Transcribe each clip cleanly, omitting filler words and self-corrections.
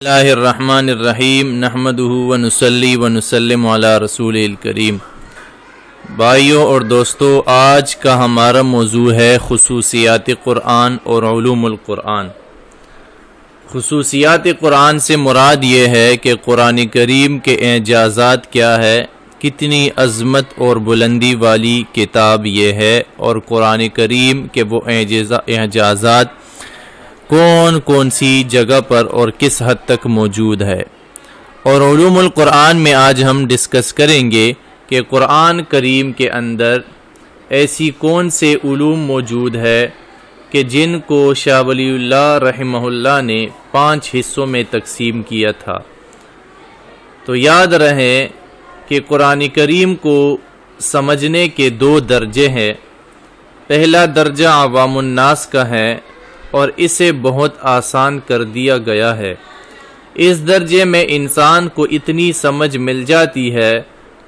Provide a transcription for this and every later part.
اللہ الرحمن الرحیم نحمدہ ونصلی ونسلم علی رسول الکریم۔ بھائیوں اور دوستو، آج کا ہمارا موضوع ہے خصوصیات قرآن اور علوم القرآن۔ خصوصیات قرآن سے مراد یہ ہے کہ قرآن کریم کے اعجازات کیا ہے، کتنی عظمت اور بلندی والی کتاب یہ ہے، اور قرآن کریم کے وہ اعجازات کون کون سی جگہ پر اور کس حد تک موجود ہے۔ اور علوم القرآن میں آج ہم ڈسکس کریں گے کہ قرآن کریم کے اندر ایسی کون سے علوم موجود ہے کہ جن کو شاہ ولی اللہ رحمہ اللہ نے 5 حصوں میں تقسیم کیا تھا۔ تو یاد رہے کہ قرآن کریم کو سمجھنے کے 2 درجے ہیں۔ پہلا درجہ عوام الناس کا ہے اور اسے بہت آسان کر دیا گیا ہے۔ اس درجے میں انسان کو اتنی سمجھ مل جاتی ہے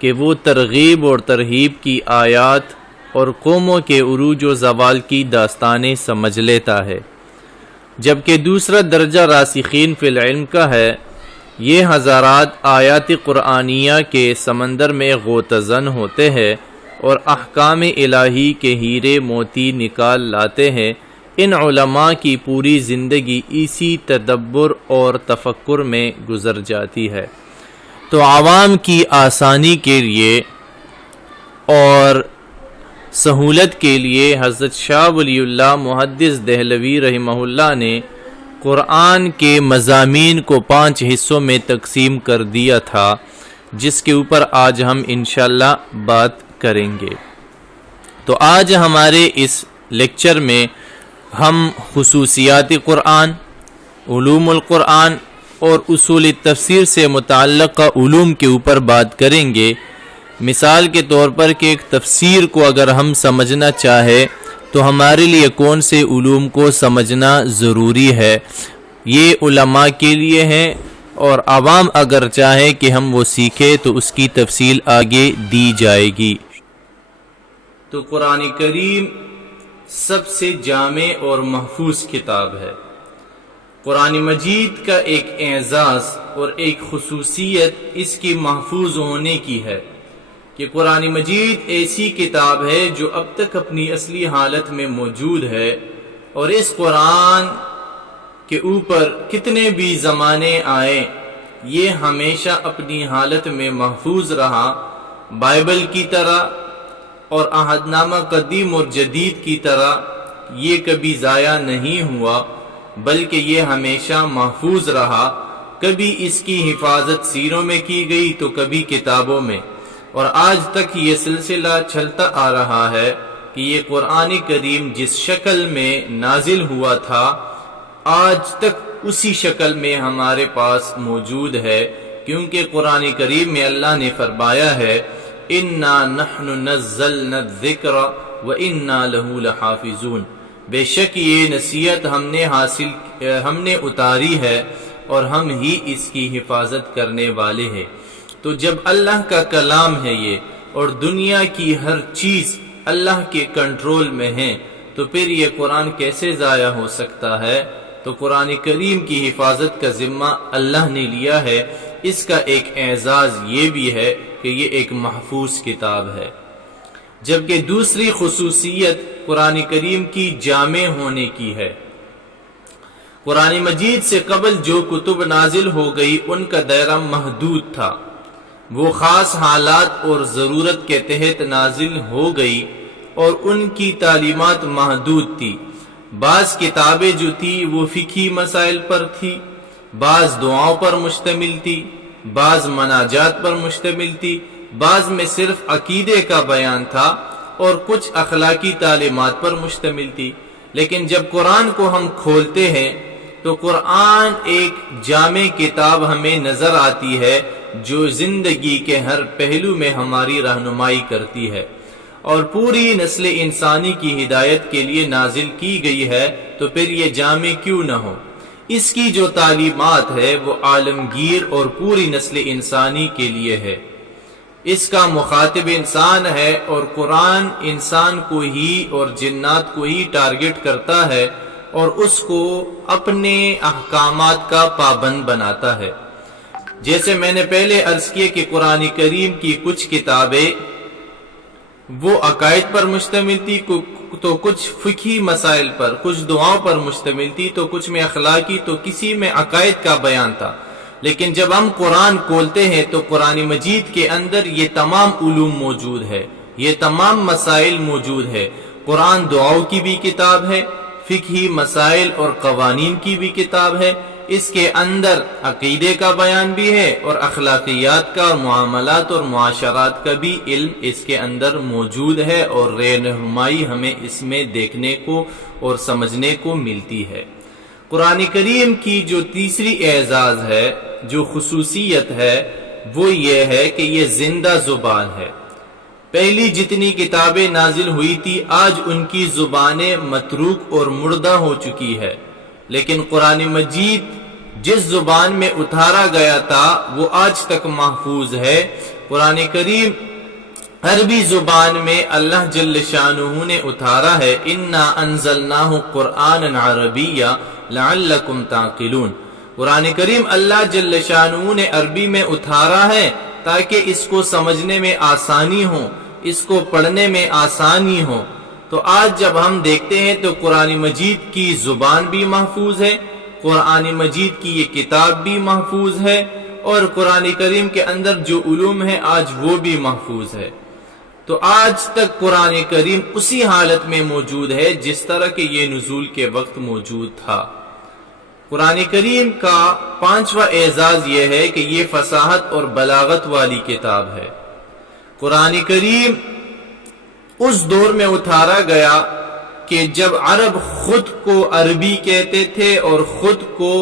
کہ وہ ترغیب اور ترہیب کی آیات اور قوموں کے عروج و زوال کی داستانیں سمجھ لیتا ہے۔ جبکہ دوسرا درجہ راسخین فی العلم کا ہے۔ یہ حضرات آیات قرآنیہ کے سمندر میں غوطہ ہوتے ہیں اور احکام الہی کے ہیرے موتی نکال لاتے ہیں۔ ان علماء کی پوری زندگی اسی تدبر اور تفکر میں گزر جاتی ہے۔ تو عوام کی آسانی کے لیے اور سہولت کے لیے حضرت شاہ ولی اللہ محدث دہلوی رحمہ اللہ نے قرآن کے مضامین کو 5 حصوں میں تقسیم کر دیا تھا، جس کے اوپر آج ہم انشاءاللہ بات کریں گے۔ تو آج ہمارے اس لیکچر میں ہم خصوصیات قرآن، علوم القرآن اور اصول تفسیر سے متعلق علوم کے اوپر بات کریں گے۔ مثال کے طور پر کہ ایک تفسیر کو اگر ہم سمجھنا چاہے تو ہمارے لیے کون سے علوم کو سمجھنا ضروری ہے، یہ علماء کے لیے ہیں، اور عوام اگر چاہے کہ ہم وہ سیکھیں تو اس کی تفصیل آگے دی جائے گی۔ تو قرآن کریم سب سے جامع اور محفوظ کتاب ہے۔ قرآن مجید کا ایک اعزاز اور ایک خصوصیت اس کی محفوظ ہونے کی ہے کہ قرآن مجید ایسی کتاب ہے جو اب تک اپنی اصلی حالت میں موجود ہے، اور اس قرآن کے اوپر کتنے بھی زمانے آئے یہ ہمیشہ اپنی حالت میں محفوظ رہا، بائبل کی طرح اور عہد نامہ قدیم اور جدید کی طرح یہ کبھی ضائع نہیں ہوا، بلکہ یہ ہمیشہ محفوظ رہا۔ کبھی اس کی حفاظت سیروں میں کی گئی تو کبھی کتابوں میں، اور آج تک یہ سلسلہ چلتا آ رہا ہے کہ یہ قرآن کریم جس شکل میں نازل ہوا تھا آج تک اسی شکل میں ہمارے پاس موجود ہے، کیونکہ قرآن کریم میں اللہ نے فرمایا ہے اِنَّا نَحْنُ نَزَّلْنَا الذِّكْرَ وَإِنَّا لَهُ لَحَافِظُونَ۔ بے شک یہ نصیحت ہم نے اتاری ہے اور ہم ہی اس کی حفاظت کرنے والے ہیں۔ تو جب اللہ کا کلام ہے یہ اور دنیا کی ہر چیز اللہ کے کنٹرول میں ہے تو پھر یہ قرآن کیسے ضائع ہو سکتا ہے؟ تو قرآن کریم کی حفاظت کا ذمہ اللہ نے لیا ہے۔ اس کا ایک اعزاز یہ بھی ہے کہ یہ ایک محفوظ کتاب ہے۔ جبکہ دوسری خصوصیت قرآن کریم کی جامع ہونے کی ہے۔ قرآن مجید سے قبل جو کتب نازل ہو گئی ان کا دائرہ محدود تھا، وہ خاص حالات اور ضرورت کے تحت نازل ہو گئی اور ان کی تعلیمات محدود تھی۔ بعض کتابیں جو تھی وہ فقہی مسائل پر تھی، بعض دعاؤں پر مشتمل تھی، بعض مناجات پر مشتمل تھی، بعض میں صرف عقیدے کا بیان تھا اور کچھ اخلاقی تعلیمات پر مشتمل تھی۔ لیکن جب قرآن کو ہم کھولتے ہیں تو قرآن ایک جامع کتاب ہمیں نظر آتی ہے جو زندگی کے ہر پہلو میں ہماری رہنمائی کرتی ہے اور پوری نسل انسانی کی ہدایت کے لیے نازل کی گئی ہے، تو پھر یہ جامع کیوں نہ ہو؟ اس کی جو تعلیمات ہے وہ عالمگیر اور پوری نسل انسانی کے لیے ہے۔ اس کا مخاطب انسان ہے اور قرآن انسان کو ہی اور جنات کو ہی ٹارگٹ کرتا ہے، اور اس کو اپنے احکامات کا پابند بناتا ہے۔ جیسے میں نے پہلے عرض کیا کہ قرآن کریم کی کچھ کتابیں وہ عقائد پر مشتمل تھی، تو کچھ فقہی مسائل پر، کچھ دعاؤں پر مشتمل تھی، تو کچھ میں اخلاقی، تو کسی میں عقائد کا بیان تھا۔ لیکن جب ہم قرآن کھولتے ہیں تو قرآن مجید کے اندر یہ تمام علوم موجود ہے، یہ تمام مسائل موجود ہے۔ قرآن دعاؤں کی بھی کتاب ہے، فقہی مسائل اور قوانین کی بھی کتاب ہے، اس کے اندر عقیدے کا بیان بھی ہے اور اخلاقیات کا اور معاملات اور معاشرات کا بھی علم اس کے اندر موجود ہے، اور رہنمائی ہمیں اس میں دیکھنے کو اور سمجھنے کو ملتی ہے۔ قرآن کریم کی جو تیسری اعزاز ہے، جو خصوصیت ہے، وہ یہ ہے کہ یہ زندہ زبان ہے۔ پہلی جتنی کتابیں نازل ہوئی تھی آج ان کی زبانیں متروک اور مردہ ہو چکی ہے، لیکن قرآن مجید جس زبان میں اتارا گیا تھا وہ آج تک محفوظ ہے۔ قرآن کریم عربی زبان میں اللہ جل شانہ نے اتارا ہے، اِنَّا أَنزَلْنَاهُ قُرْآنًا عَرَبِيًّا لَعَلَّكُمْ تَعْقِلُونَ۔ قرآن کریم اللہ جل شانہ نے عربی میں اتارا ہے تاکہ اس کو سمجھنے میں آسانی ہو، اس کو پڑھنے میں آسانی ہو۔ تو آج جب ہم دیکھتے ہیں تو قرآن مجید کی زبان بھی محفوظ ہے، قرآن مجید کی یہ کتاب بھی محفوظ ہے، اور قرآن کریم کے اندر جو علوم ہے آج وہ بھی محفوظ ہے۔ تو آج تک قرآن کریم اسی حالت میں موجود ہے جس طرح کہ یہ نزول کے وقت موجود تھا۔ قرآن کریم کا پانچواں اعزاز یہ ہے کہ یہ فصاحت اور بلاغت والی کتاب ہے۔ قرآن کریم اس دور میں اتارا گیا کہ جب عرب خود کو عربی کہتے تھے اور خود کو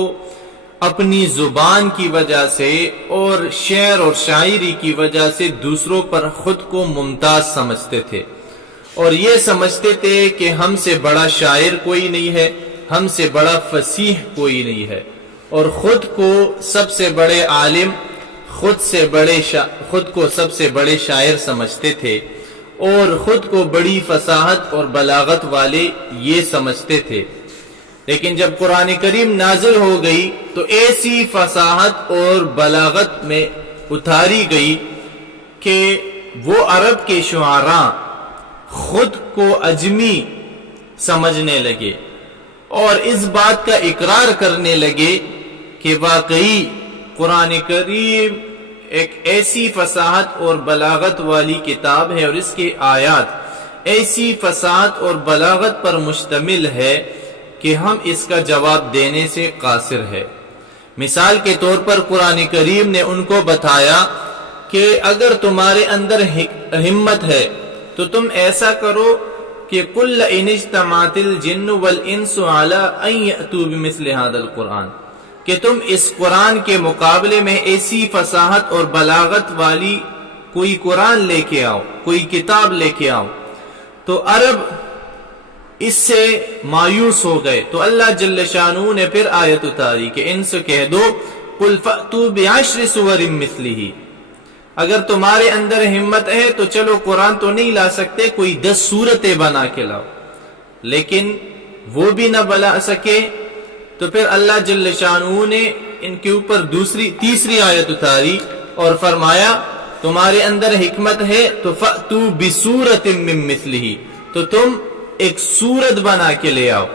اپنی زبان کی وجہ سے اور شعر اور شاعری کی وجہ سے دوسروں پر خود کو ممتاز سمجھتے تھے، اور یہ سمجھتے تھے کہ ہم سے بڑا شاعر کوئی نہیں ہے، ہم سے بڑا فصیح کوئی نہیں ہے، اور خود کو سب سے بڑے عالم، خود کو سب سے بڑے شاعر سمجھتے تھے، اور خود کو بڑی فصاحت اور بلاغت والے یہ سمجھتے تھے۔ لیکن جب قرآن کریم نازل ہو گئی تو ایسی فصاحت اور بلاغت میں اتاری گئی کہ وہ عرب کے شعراء خود کو عجمی سمجھنے لگے اور اس بات کا اقرار کرنے لگے کہ واقعی قرآن کریم ایک ایسی فصاحت اور بلاغت والی کتاب ہے، اور اس کے آیات ایسی فصاحت اور بلاغت پر مشتمل ہے کہ ہم اس کا جواب دینے سے قاصر ہے۔ مثال کے طور پر قرآن کریم نے ان کو بتایا کہ اگر تمہارے اندر ہمت ہے تو تم ایسا کرو کہ قُلْ إِنِ اجْتَمَعَتِ الْجِنُّ وَالْإِنسُ عَلَىٰ أَن يَأْتُوا بِمِثْلِ هَٰذَا الْقُرْآنِ، کہ تم اس قرآن کے مقابلے میں ایسی فصاحت اور بلاغت والی کوئی قرآن لے کے آؤ، کوئی کتاب لے کے آؤ۔ تو عرب اس سے مایوس ہو گئے، تو اللہ جل شانہ نے پھر آیت اتاری کہ ان سے کہہ دو قُلْ فَأْتُوا بِعَشْرِ سُوَرٍ مِثْلِهِ، اگر تمہارے اندر ہمت ہے تو چلو قرآن تو نہیں لا سکتے، کوئی 10 سورتیں بنا کے لاؤ، لیکن وہ بھی نہ بنا سکے تو پھر اللہ جل شانہ نے ان کے اوپر تیسری آیت اتاری اور فرمایا تمہارے اندر حکمت ہے تو فَأْتُوا بِسُورَةٍ مِّن مِثْلِهِ، تو تم ایک سورت بنا کے لے آؤ۔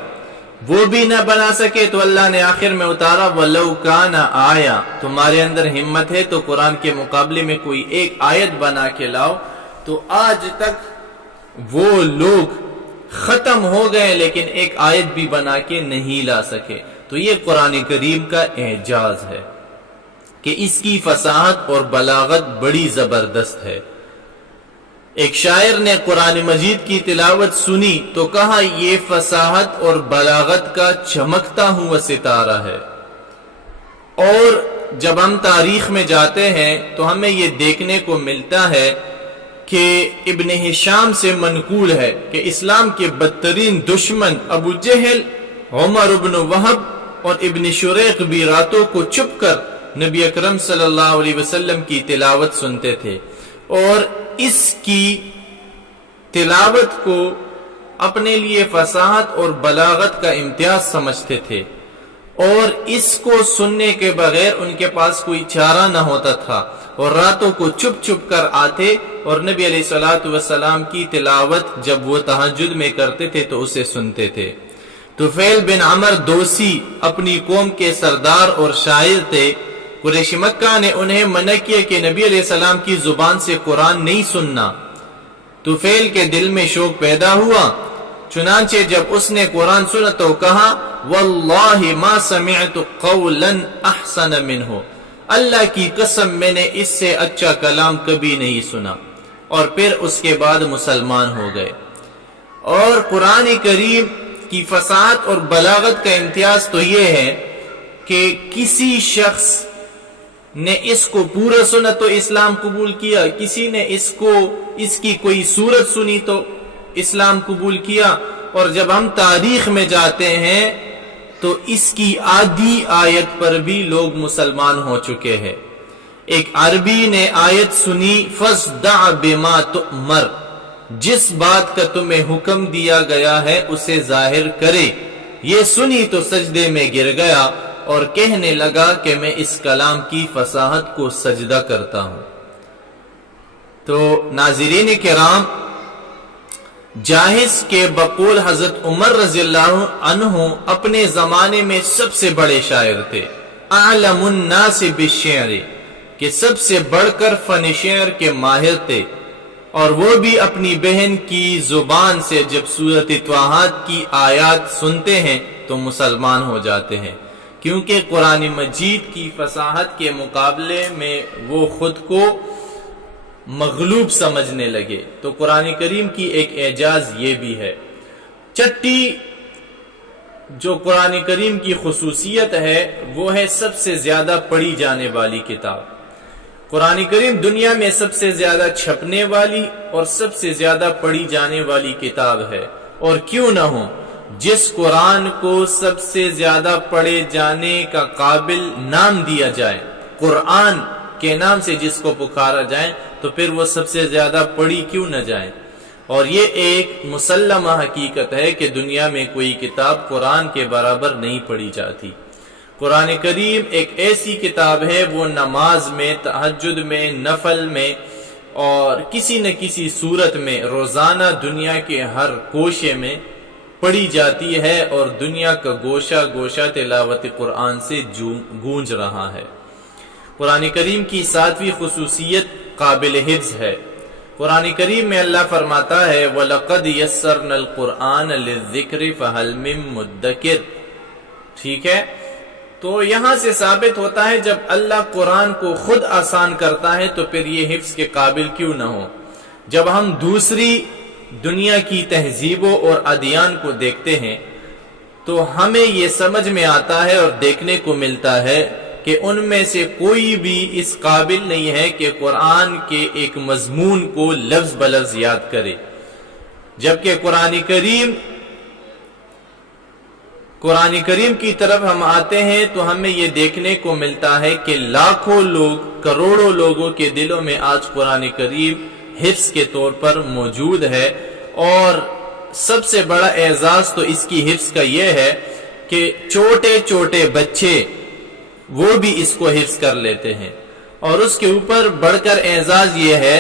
وہ بھی نہ بنا سکے تو اللہ نے آخر میں اتارا وَلَوْ كَانَ آیَةً، تمہارے اندر ہمت ہے تو قرآن کے مقابلے میں کوئی ایک آیت بنا کے لاؤ۔ تو آج تک وہ لوگ ختم ہو گئے لیکن ایک آیت بھی بنا کے نہیں لا سکے۔ تو یہ قرآن کریم کا اعجاز ہے کہ اس کی فصاحت اور بلاغت بڑی زبردست ہے۔ ایک شاعر نے قرآن مجید کی تلاوت سنی تو کہا یہ فصاحت اور بلاغت کا چمکتا ہوا ستارہ ہے۔ اور جب ہم تاریخ میں جاتے ہیں تو ہمیں یہ دیکھنے کو ملتا ہے کہ ابن ہشام سے منقول ہے کہ اسلام کے بدترین دشمن ابو جہل، عمر بن وہب اور ابن شریق بھی راتوں کو چھپ کر نبی اکرم صلی اللہ علیہ وسلم کی تلاوت سنتے تھے، اور اس کی تلاوت کو اپنے لیے فصاحت اور بلاغت کا امتیاز سمجھتے تھے، اور اس کو سننے کے بغیر ان کے پاس کوئی چارہ نہ ہوتا تھا، اور راتوں کو چھپ چھپ کر آتے اور نبی علیہ الصلوۃ والسلام کی تلاوت جب وہ تہجد میں کرتے تھے تو اسے سنتے تھے۔ طفیل بن عمر دوسی اپنی قوم کے سردار اور شاعر تھے۔ قریش مکہ نے انہیں منع کیا کہ نبی علیہ السلام کی زبان سے قرآن نہیں سننا۔ طفیل کے دل میں شوق پیدا ہوا، چنانچہ جب اس نے قرآن سنا تو کہا واللہ ما سمعت قولا احسن منہ، اللہ کی قسم میں نے اس سے اچھا کلام کبھی نہیں سنا، اور پھر اس کے بعد مسلمان ہو گئے۔ اور قرآن کریم کی فصاحت اور بلاغت کا امتیاز تو یہ ہے کہ کسی شخص نے اس کو پورا سنا تو اسلام قبول کیا، کسی نے اس کی کوئی صورت سنی تو اسلام قبول کیا، اور جب ہم تاریخ میں جاتے ہیں تو اس کی آدھی آیت پر بھی لوگ مسلمان ہو چکے ہیں۔ ایک عربی نے آیت سنی فَاصْدَعْ بِمَا تُؤْمَرْ، جس بات کا تمہیں حکم دیا گیا ہے اسے ظاہر کرے، یہ سنی تو سجدے میں گر گیا اور کہنے لگا کہ میں اس کلام کی فصاحت کو سجدہ کرتا ہوں۔ تو ناظرین کرام، جاہز کے بقول حضرت عمر رضی اللہ عنہ اپنے زمانے میں سب سے بڑے شاعر تھے، اعلم الناس بالشعر، کہ سب سے بڑھ کر فن شعر کے ماہر تھے، اور وہ بھی اپنی بہن کی زبان سے جب سورۃ طٰہٰ کی آیات سنتے ہیں تو مسلمان ہو جاتے ہیں، کیونکہ قرآن مجید کی فصاحت کے مقابلے میں وہ خود کو مغلوب سمجھنے لگے۔ تو قرآن کریم کی ایک اعجاز یہ بھی ہے۔ چھٹی جو قرآن کریم کی خصوصیت ہے وہ ہے سب سے زیادہ پڑھی جانے والی کتاب۔ قرآن کریم دنیا میں سب سے زیادہ چھپنے والی اور سب سے زیادہ پڑھی جانے والی کتاب ہے، اور کیوں نہ ہو، جس قرآن کو سب سے زیادہ پڑھے جانے کا قابل نام دیا جائے، قرآن کے نام سے جس کو پکارا جائے، تو پھر وہ سب سے زیادہ پڑھی کیوں نہ جائے۔ اور یہ ایک مسلمہ حقیقت ہے کہ دنیا میں کوئی کتاب قرآن کے برابر نہیں پڑھی جاتی۔ قرآن کریم ایک ایسی کتاب ہے، وہ نماز میں، تہجد میں، نفل میں اور کسی نہ کسی صورت میں روزانہ دنیا کے ہر کوشے میں پڑھی جاتی ہے، اور دنیا کا گوشہ گوشہ تلاوت قرآن سے گونج رہا ہے۔ قرآن کریم کی ساتویں خصوصیت قابل حفظ ہے۔ قرآن کریم میں اللہ فرماتا ہے وَلَقَدْ يَسَّرْنَا الْقُرْآنَ لِلذِّكْرِ فَهَلْ مِن مُدَّكِرٍ، ٹھیک ہے؟ تو یہاں سے ثابت ہوتا ہے جب اللہ قرآن کو خود آسان کرتا ہے تو پھر یہ حفظ کے قابل کیوں نہ ہو۔ جب ہم دوسری دنیا کی تہذیبوں اور ادیان کو دیکھتے ہیں تو ہمیں یہ سمجھ میں آتا ہے اور دیکھنے کو ملتا ہے کہ ان میں سے کوئی بھی اس قابل نہیں ہے کہ قرآن کے ایک مضمون کو لفظ بلفظ یاد کرے، جبکہ قرآن کریم کی طرف ہم آتے ہیں تو ہمیں یہ دیکھنے کو ملتا ہے کہ لاکھوں لوگ، کروڑوں لوگوں کے دلوں میں آج قرآن کریم حفظ کے طور پر موجود ہے، اور سب سے بڑا اعزاز تو اس کی حفظ کا یہ ہے کہ چھوٹے چھوٹے بچے وہ بھی اس کو حفظ کر لیتے ہیں، اور اس کے اوپر بڑھ کر اعزاز یہ ہے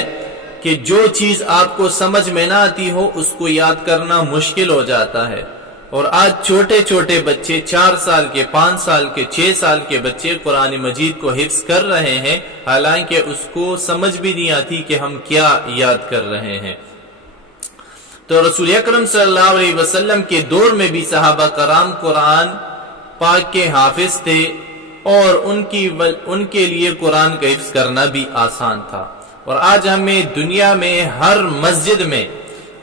کہ جو چیز آپ کو سمجھ میں نہ آتی ہو اس کو یاد کرنا مشکل ہو جاتا ہے، اور آج چھوٹے چھوٹے بچے 4 سال کے، 5 سال کے، 6 سال کے بچے قرآن مجید کو حفظ کر رہے ہیں، حالانکہ اس کو سمجھ بھی نہیں آتی کہ ہم کیا یاد کر رہے ہیں۔ تو رسول اکرم صلی اللہ علیہ وسلم کے دور میں بھی صحابہ کرام قرآن پاک کے حافظ تھے، اور ان کے لیے قرآن کا حفظ کرنا بھی آسان تھا۔ اور آج ہمیں دنیا میں ہر مسجد میں،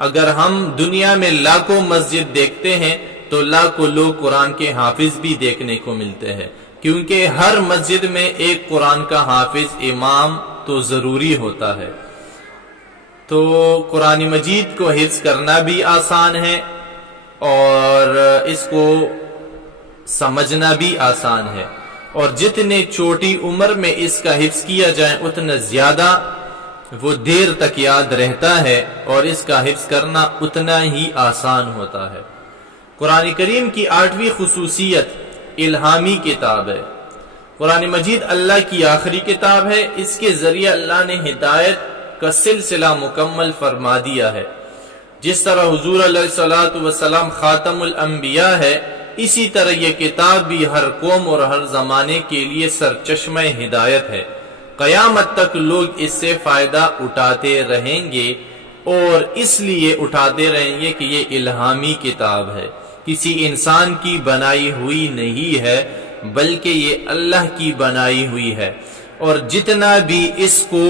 اگر ہم دنیا میں لاکھوں مسجد دیکھتے ہیں تو لاکھوں لوگ قرآن کے حافظ بھی دیکھنے کو ملتے ہیں، کیونکہ ہر مسجد میں ایک قرآن کا حافظ امام تو ضروری ہوتا ہے۔ تو قرآن مجید کو حفظ کرنا بھی آسان ہے اور اس کو سمجھنا بھی آسان ہے، اور جتنے چھوٹی عمر میں اس کا حفظ کیا جائے اتنا زیادہ وہ دیر تک یاد رہتا ہے اور اس کا حفظ کرنا اتنا ہی آسان ہوتا ہے۔ قرآن کریم کی 8ویں خصوصیت الہامی کتاب ہے۔ قرآن مجید اللہ کی آخری کتاب ہے، اس کے ذریعے اللہ نے ہدایت کا سلسلہ مکمل فرما دیا ہے۔ جس طرح حضور علیہ الصلوۃ والسلام خاتم الانبیاء ہے، اسی طرح یہ کتاب بھی ہر قوم اور ہر زمانے کے لیے سرچشمہ ہدایت ہے۔ قیامت تک لوگ اس سے فائدہ اٹھاتے رہیں گے، اور اس لیے اٹھاتے رہیں گے کہ یہ الہامی کتاب ہے، کسی انسان کی بنائی ہوئی نہیں ہے بلکہ یہ اللہ کی بنائی ہوئی ہے۔ اور جتنا بھی اس کو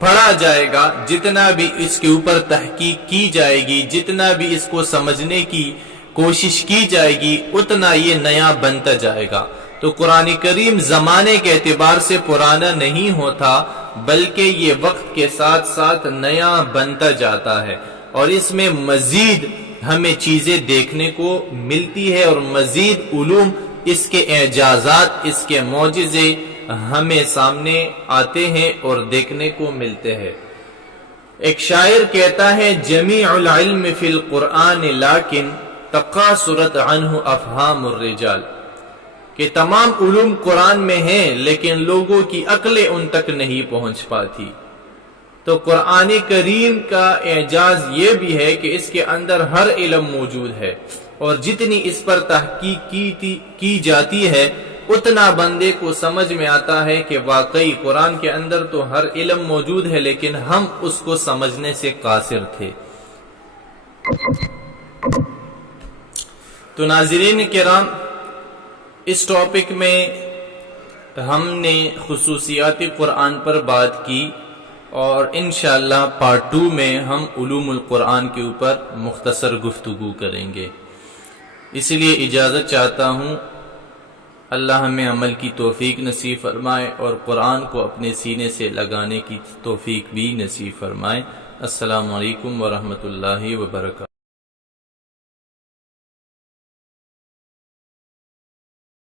پڑھا جائے گا، جتنا بھی اس کے اوپر تحقیق کی جائے گی، جتنا بھی اس کو سمجھنے کی کوشش کی جائے گی، اتنا یہ نیا بنتا جائے گا۔ تو قرآن کریم زمانے کے اعتبار سے پرانا نہیں ہوتا، بلکہ یہ وقت کے ساتھ ساتھ نیا بنتا جاتا ہے، اور اس میں مزید ہمیں چیزیں دیکھنے کو ملتی ہے، اور مزید علوم، اس کے اعجازات، اس کے معجزے ہمیں سامنے آتے ہیں اور دیکھنے کو ملتے ہیں۔ ایک شاعر کہتا ہے، جمیع العلم فی القرآن لیکن تقاصرت عنہ افہام الرجال، کہ تمام علوم قرآن میں ہیں لیکن لوگوں کی عقلیں ان تک نہیں پہنچ پاتی۔ تو قرآن کریم کا اعجاز یہ بھی ہے کہ اس کے اندر ہر علم موجود ہے، اور جتنی اس پر تحقیق کی جاتی ہے اتنا بندے کو سمجھ میں آتا ہے کہ واقعی قرآن کے اندر تو ہر علم موجود ہے، لیکن ہم اس کو سمجھنے سے قاصر تھے۔ تو ناظرین کرام، اس ٹاپک میں ہم نے خصوصیات قرآن پر بات کی، اور انشاءاللہ پارٹ 2 میں ہم علوم القرآن کے اوپر مختصر گفتگو کریں گے۔ اس لیے اجازت چاہتا ہوں، اللہ ہمیں عمل کی توفیق نصیب فرمائے اور قرآن کو اپنے سینے سے لگانے کی توفیق بھی نصیب فرمائے۔ السلام علیکم ورحمۃ اللہ وبرکاتہ۔